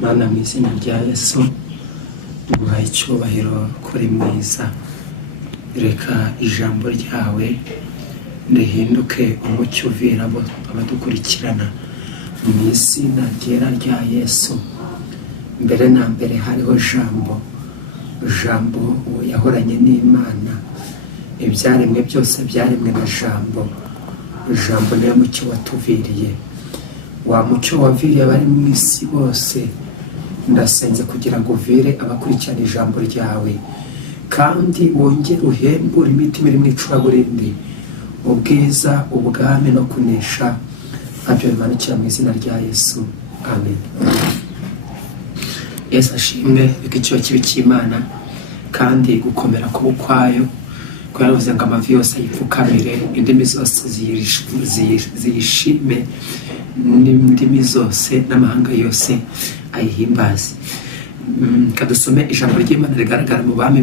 Mana mu izina rya Yesu duhaye icyubahiro kuri mwiza. Reka ijambo ryawe rihinduke umucyo uvira abadukurikirana mu izina ryera rya Yesu. Mbere na mbere hariho jambo uwo yahoranye n'Imana, ibyaremwe byose byaremwe na jambo niyo mucyo watuviriye. Wa mucyo waviriye abari mu isi bose, ndasenze kugira ngo uvire abakurikirana ijambo ryawe, kandi wongere uhembure imitima iri mu icuraburindi, ubwiza, ubwami no kunesha. Abyo bimanukira mu izina rya Yesu, amen. Yesu ashimwe. Igiciro kibi cy'Imana kandi gukomera kubukwayo, ko yaravuze ngo amavi yose ayipfukamire, indimi zose ziyishime, n'indimi zose n'amahanga yose ayihimbaze. Kadusome ijambo ry'Imana rigaragara mu Bami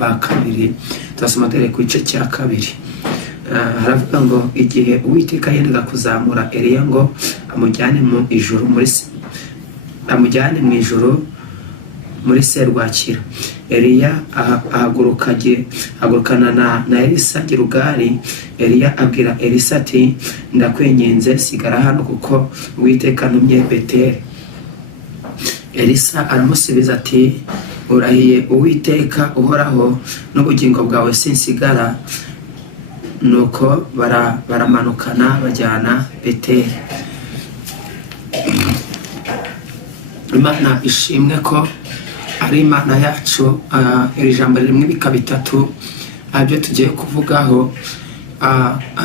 ba kabiri. Turasoma dore ku gice cya kabiri. Haravuga ngo igihe Uwiteka yendaga kuzamura Eliya ngo amujyane mu ijuru muri serwakira, Eliya ahagurukana na Elisa Gilugali. Eliya abwira Elisa ati, ndakwinginze sigara hano kuko Uwiteka antumye Beteli. Elisa aramusubiza ati, urahiye Uwiteka uhoraho n'ubugingo bwawe sinsigara. Nuko baramanukana bajyana Beteli. Imana ishimwe ko ari Imana yacu. Iri jambo ririmo ibika bitatu, abyo tugiye kuvugaho.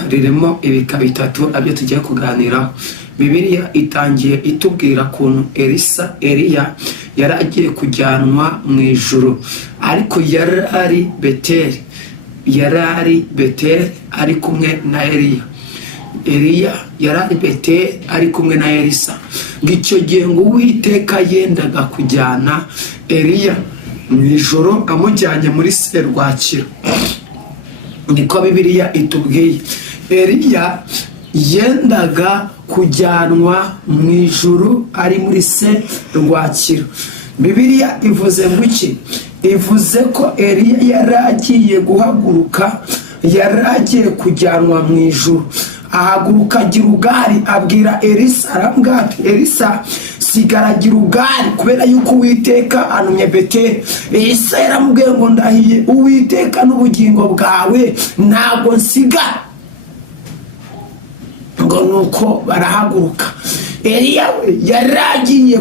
Ririmo ibika bitatu, abyo tugiye kuganiraho. Bibiliya itangiye itubwira ukuntu Eliya yari agiye kujyanwa mu ijuru, ariko yari ari Beteli ari kumwe na Eliya. Eliya yari ari Beteli ari kumwe na Elisa. Ngo icyo gihe ngo Uwiteka yendaga kujyana Eliya mu ijoro amujyanye muri serwakira. Niko Bibiliya itubwiye. Eliya yendaga kujyanwa mu ijuru ari muri serwakira. Bibiliya ivuze ngo iki? Ivuze ko Eliya yari agiye guhaguruka, yari agiye kujyanwa mu ijuru. Ahaguruka Gilugali, abwira Elisa, arambwira ati, Elisa sigara Gilugali kubera yuko Uwiteka antumye Beteli. Elisa yaramubwiye ngo ndahiye Uwiteka n'ubugingo bwawe ntabwo nsigara. Ngo nuko barahaguruka. Eliya we yari agiye